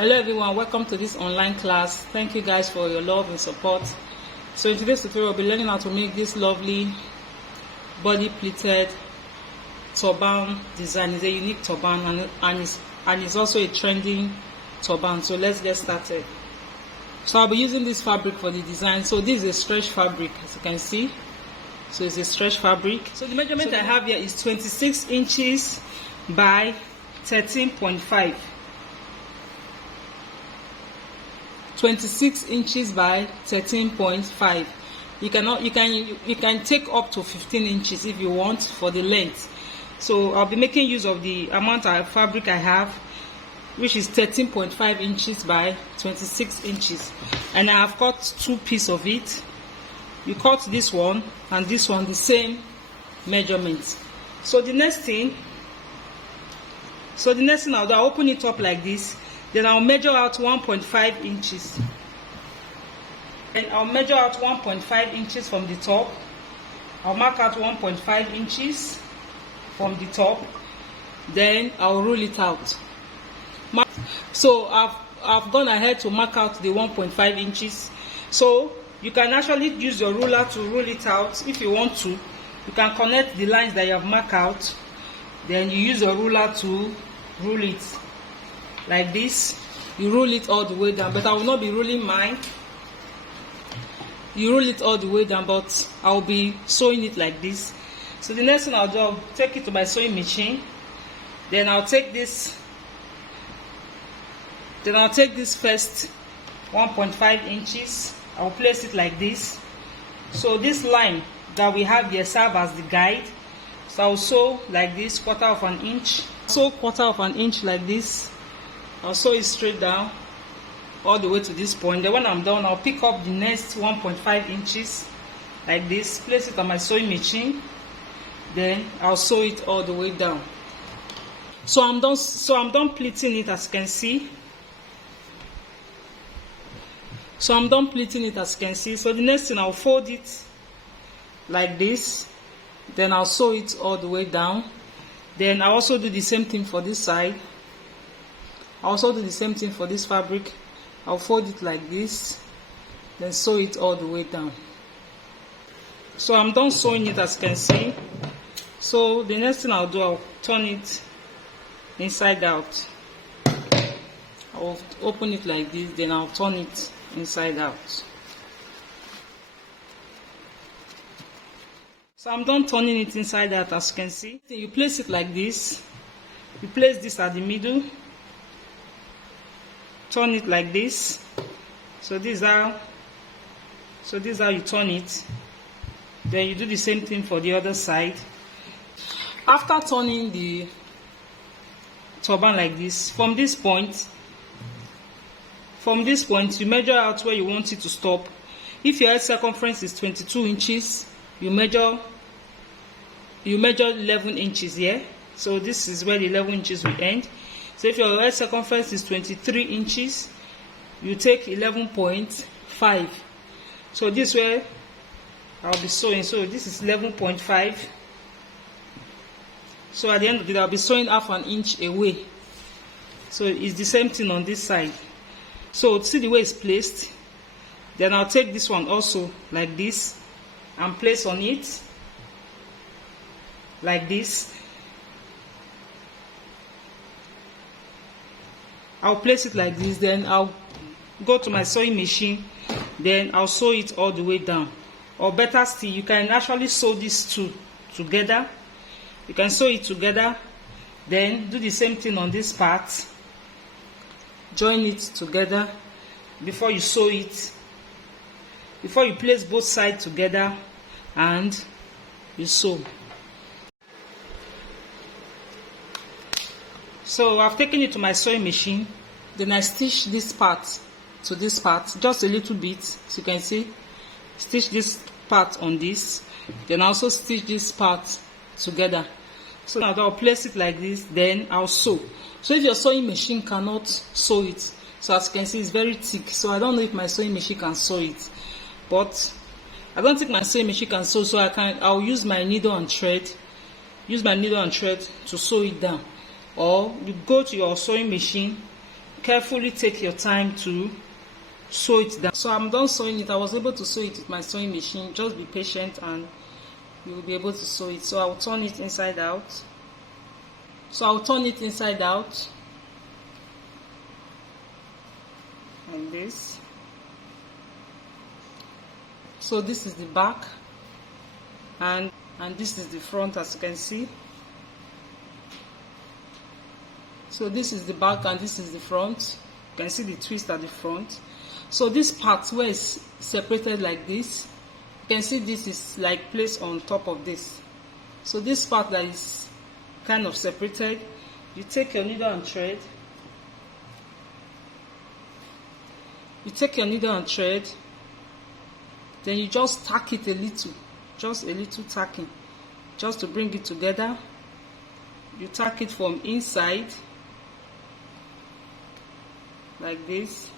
Hello everyone, welcome to this online class. Thank you guys for your love and support. So in today's tutorial, we'll be learning how to make this lovely body pleated turban design. It's a unique turban and it's also a trending turban. So let's get started. So I'll be using this fabric for the design. So this is a stretch fabric, as you can see. So it's a stretch fabric. So the measurement I have here is 26 inches by 13.5. 26 inches by 13.5. You can take up to 15 inches if you want for the length. So I'll be making use of the amount of fabric I have, which is 13.5 inches by 26 inches, and I have cut two pieces of it. You cut this one and this one the same measurement. So the next thing I'll do, I'll open it up like this. Then I'll measure out 1.5 inches. And I'll measure out 1.5 inches from the top. I'll mark out 1.5 inches from the top. Then I'll roll it out. So I've gone ahead to mark out the 1.5 inches. So you can actually use your ruler to roll it out if you want to. You can connect the lines that you have marked out. Then you use your ruler to roll it. Like this, you roll it all the way down, but I will not be rolling mine. You roll it all the way down, but I'll be sewing it like this. So the next thing I'll do, I'll take it to my sewing machine. Then I'll take this first 1.5 inches. I'll place it like this. So this line that we have here serves as the guide. So I'll sew like this, 1/4 of an inch. Sew 1/4 of an inch like this. I'll sew it straight down all the way to this point. Then when I'm done, I'll pick up the next 1.5 inches like this, place it on my sewing machine. Then I'll sew it all the way down. So I'm done pleating it, as you can see. So the next thing, I'll fold it like this. Then I'll sew it all the way down. Then I'll also do the same thing for this side. I'll also do the same thing for this fabric. I'll fold it like this, then sew it all the way down. So I'm done sewing it, as you can see. So the next thing I'll do, I'll turn it inside out. I'll open it like this, then I'll turn it inside out. So I'm done turning it inside out, as you can see. You place it like this. You place this at the middle. Turn it like this. So this is how you turn it. Then you do the same thing for the other side. After turning the turban like this, from this point you measure out where you want it to stop. If your head circumference is 22 inches, you measure 11 inches here. So this is where the 11 inches will end. So if your head circumference is 23 inches, you take 11.5. So this way I'll be sewing. So this is 11.5. So at the end of it, I'll be sewing half an inch away. So it's the same thing on this side. So see the way it's placed. Then I'll take this one also like this and place on it like this. I'll place it like this, then I'll go to my sewing machine, then I'll sew it all the way down. Or better still, you can actually sew these two together. You can sew it together, then do the same thing on this part. Join it together before you sew it. Before you place both sides together and you sew. So I've taken it to my sewing machine. Then I stitch this part to this part, just a little bit, so you can see. Stitch this part on this. Then I also stitch this part together. So now I'll place it like this. Then I'll sew. So if your sewing machine cannot sew it, so as you can see, it's very thick. So I don't know if my sewing machine can sew it, but I don't think my sewing machine can sew. So I'll use my needle and thread. To sew it down. Or you go to your sewing machine carefully take your time to sew it down. So I'm done sewing it. I was able to sew it with my sewing machine. Just be patient and you will be able to sew it. So I'll turn it inside out. Like this. So this is the back, and this is the front, as you can see. So this is the back and this is the front. You can see the twist at the front. So this part where it's separated like this, you can see this is like placed on top of this. So this part that is kind of separated, you take your needle and thread. Then you just tack it a little, just a little tacking, just to bring it together. You tack it from inside like this,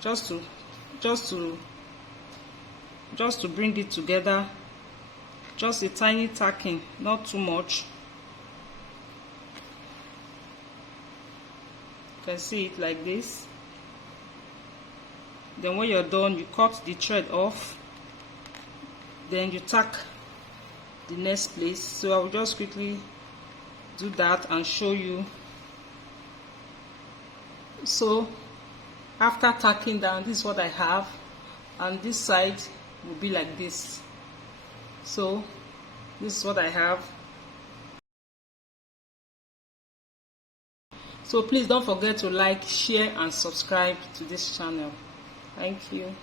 just to bring it together. Just a tiny tacking, not too much. You can see it like this. Then when you're done, you cut the thread off, then you tack the next place. So I will just quickly do that and show you. So after tacking down, this is what I have, and this side will be like this. So this is what I have. So please don't forget to like, share and subscribe to this channel. Thank you.